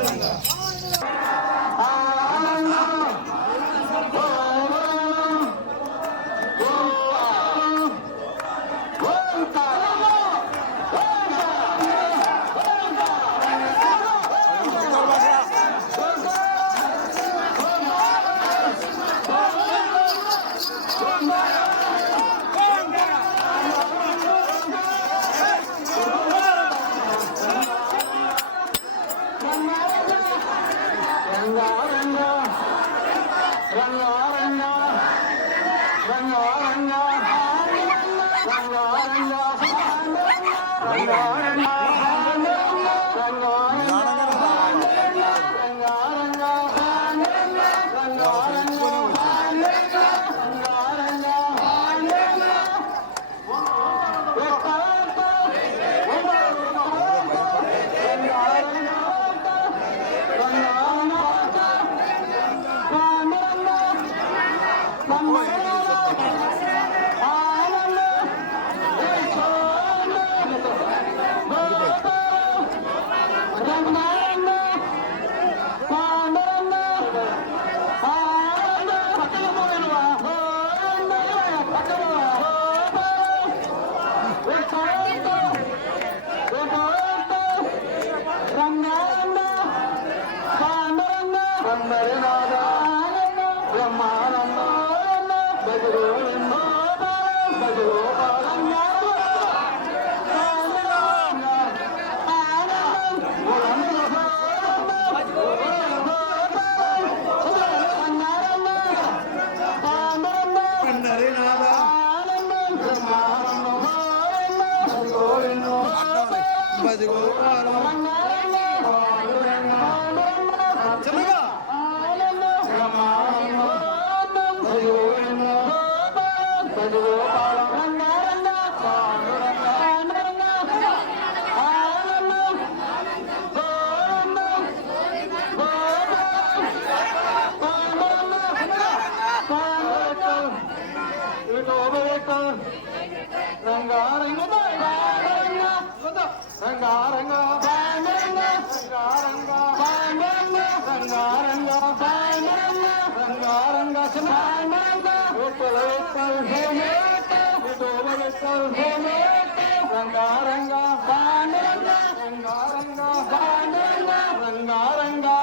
రంగా อน రంగా పాండురంగ రంగారంగా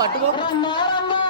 గోపాలం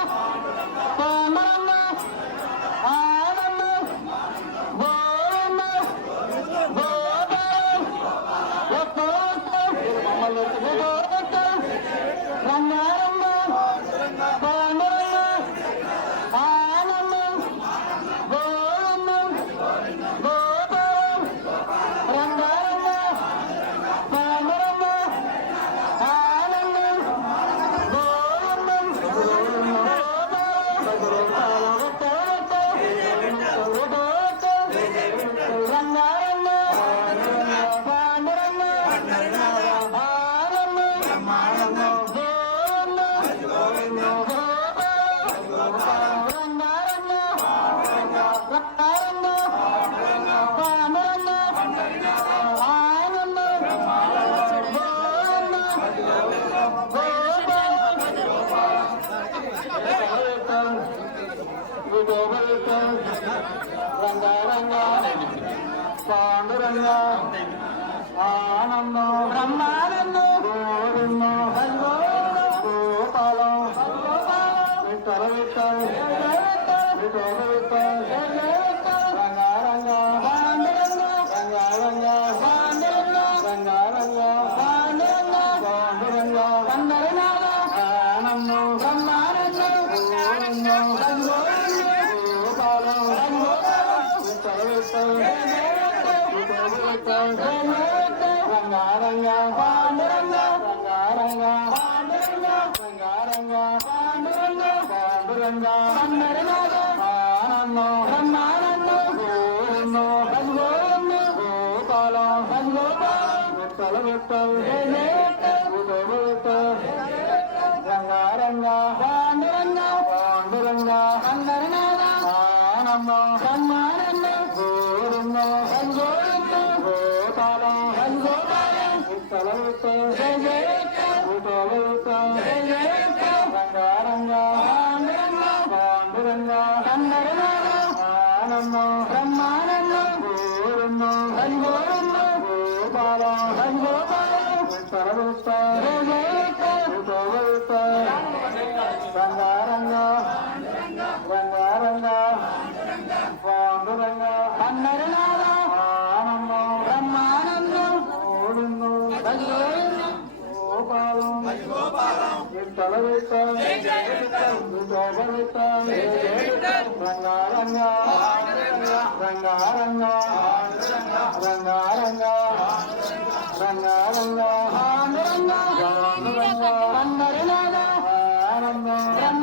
ఆనందంగా ఆనందం బ్రహ్మానందం గోవిందో భగోవిందో గోపాల భగోపాల రంగారంగా రంగారంగా రంగారంగా రంగారంగా ఆనందంగా ఆనందం.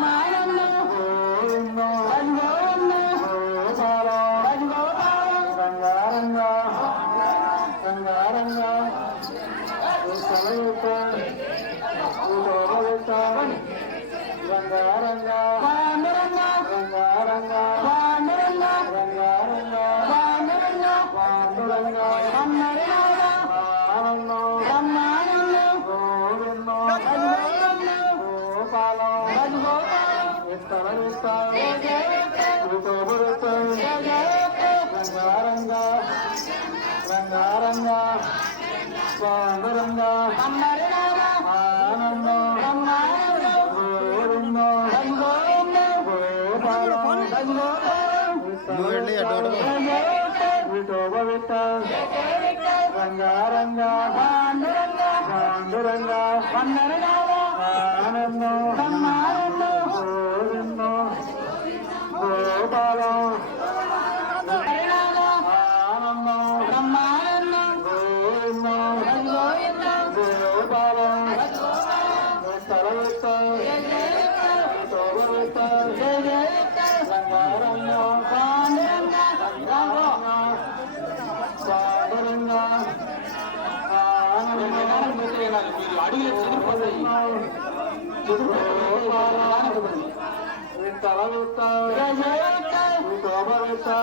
వేణుగోపాల రంగారంగా రంగారంగా స్వాంగరంగా கிடையாது మీరు అడుగులు చెదిరిపోతాయి చెదిరిపోతాయి తల వేస్తా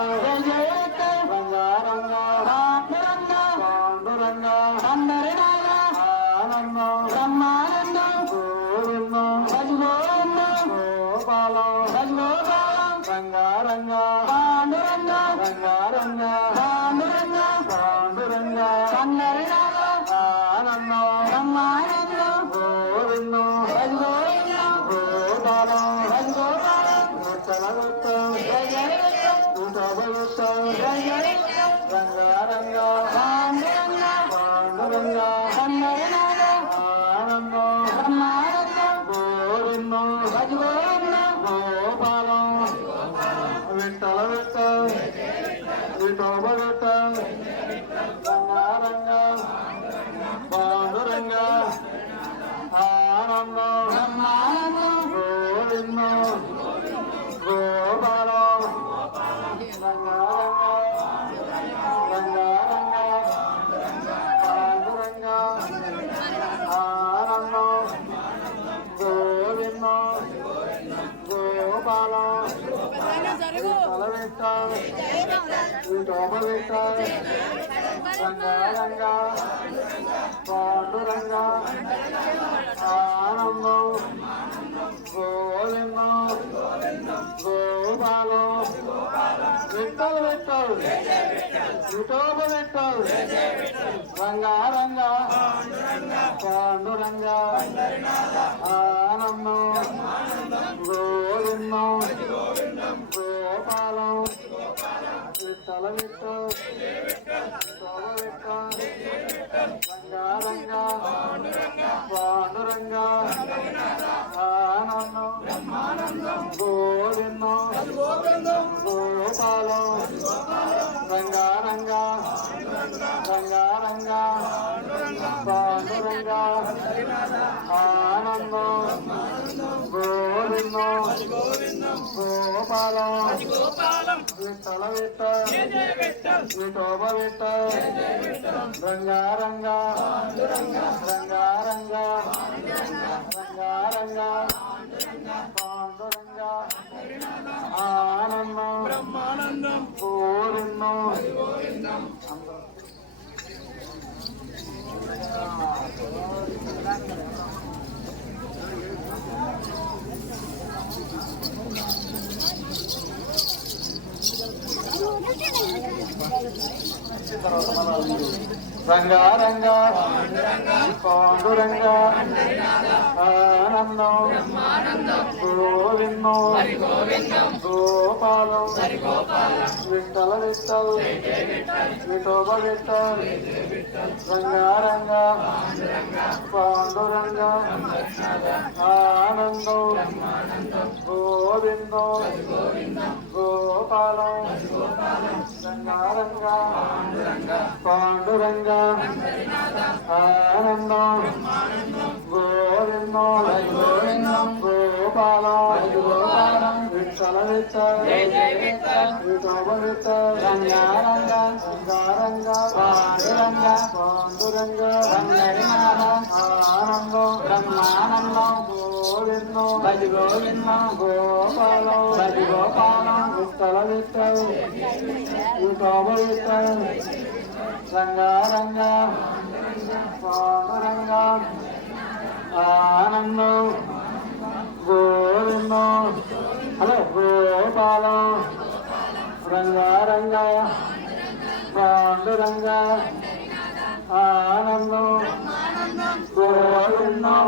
శోభవిత రంగారంగా పాండురంగా ఆనందం గోలిందం గోపాలం. విట్టలు విట్టలు విఠోపవిట్టలు రంగారంగా పాండురంగా ఆనందం గోలిందం విట్టల విట్ట విట్ట రంగారంగ ఆనందం గోవిందం గోపాలం రంగారంగ రంగారంగ పాండురంగ ఆనందం గోవిందం. గోపాలం విట్టల విట్ట విఠోబ విట్ట రంగారంగ రంగారంగ రంగారంగ పాండురంగ ఆనందం గోవిందం Thank you. రంగారంగ పాండురంగా ఆనందం గోవిందో గోపాలం విట్టల విట్టల్ విఠోబ విట్టల్ రంగారంగ పాండురంగా ఆనందం గోవిందం గోపాలం రంగారంగ పాండురంగ ఆనందం గోవిందం గోవిందం గోపాలం విఠల విఠల విఠోబ విఠల రంగారంగ రంగారంగ పాండురంగ పాండురంగ రంగరినాథ ఆనందం బ్రహ్మానందం గోవిందం భజ గోవిందం గోపాలం భజ గోపాలం విఠల విఠల విఠోబ విఠల రంగారంగ పాండురంగ ఆనందం గోవిందం హలో గోపాలం రంగారంగ పాండురంగ ఆనందం గోవిందం.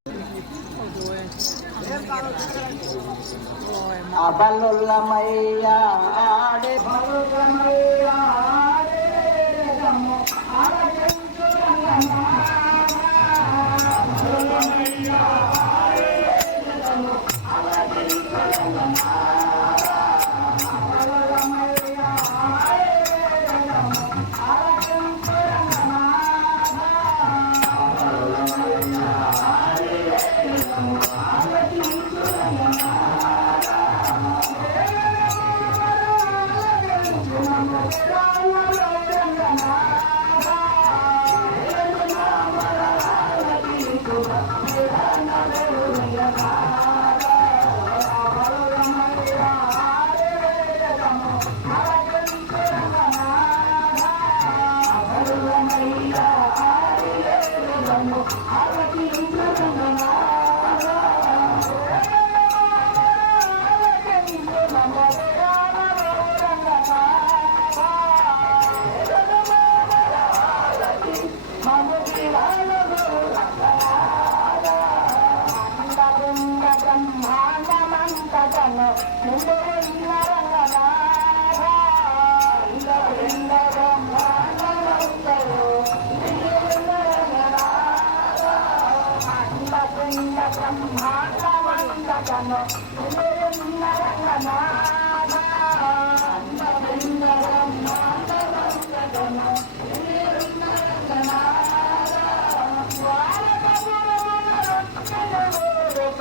గోపిగారమణ ఆడే అబలుల్లమయ్యా ఆడే బలుల్లమయ్యా ఆడే రమ్ము ఆడపించు రంగమా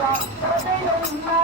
抓，他的勇。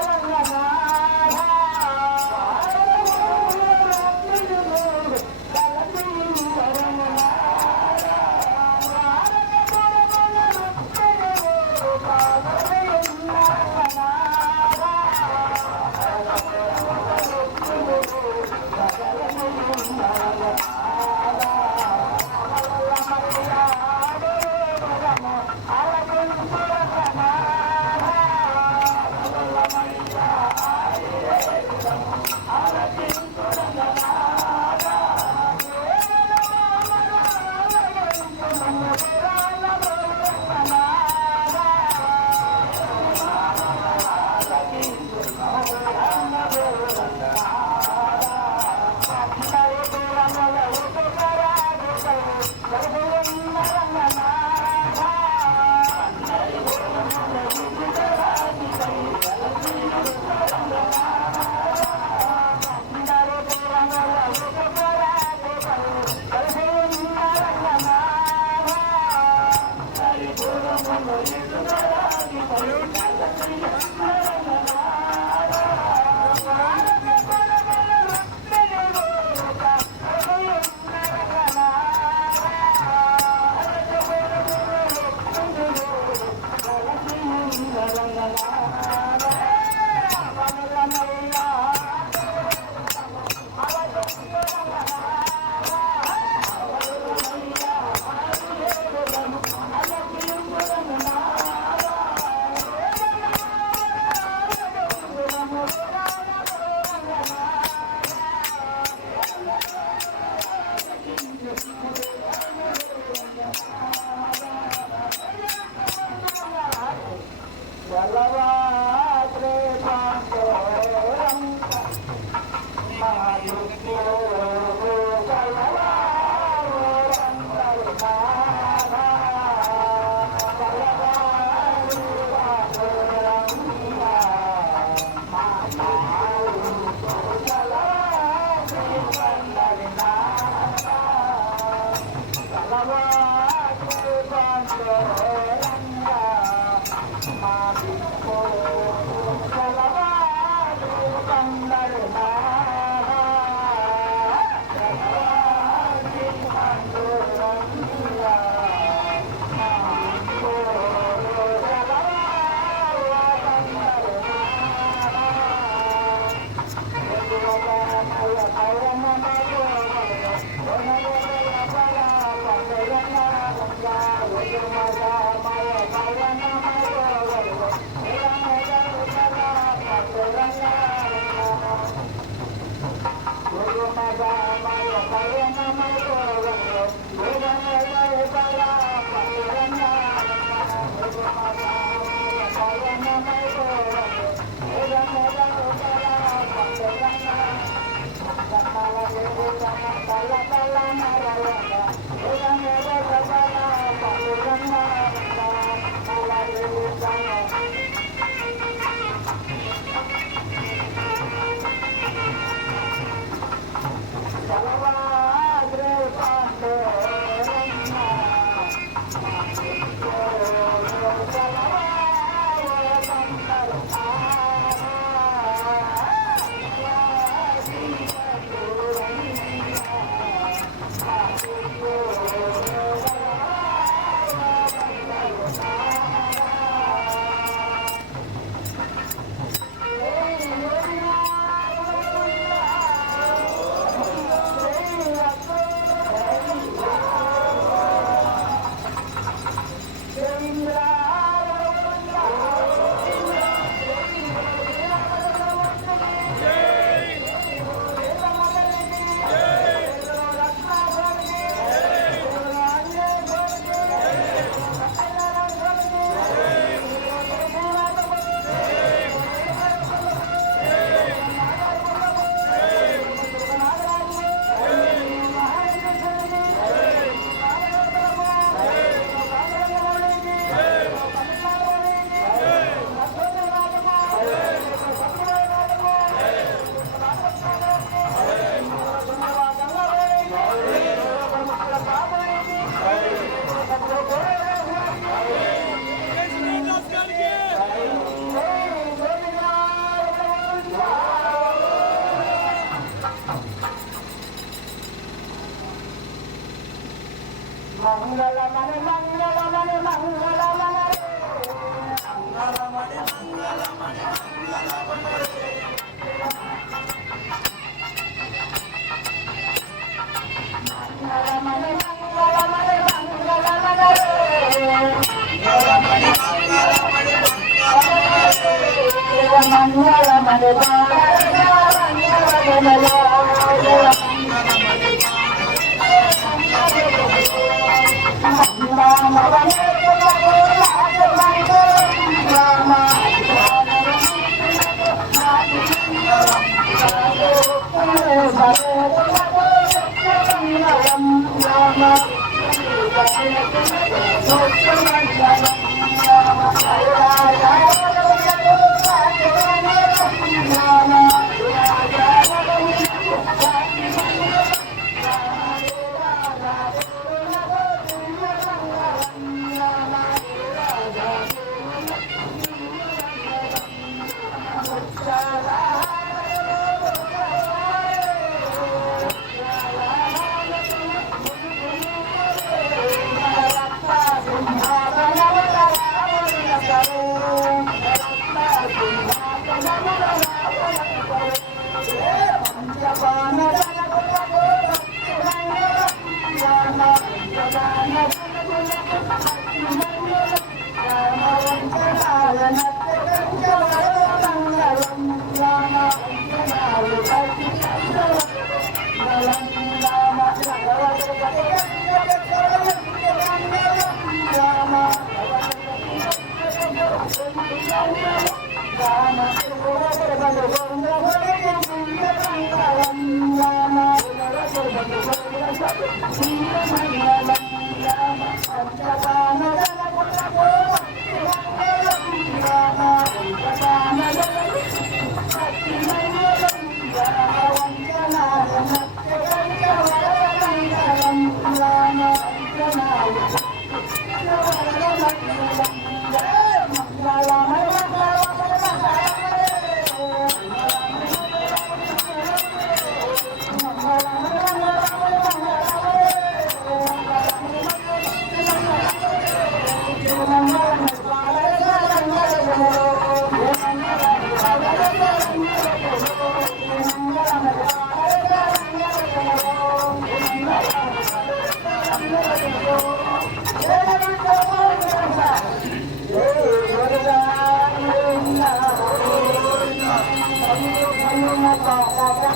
Thank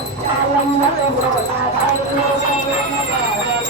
you.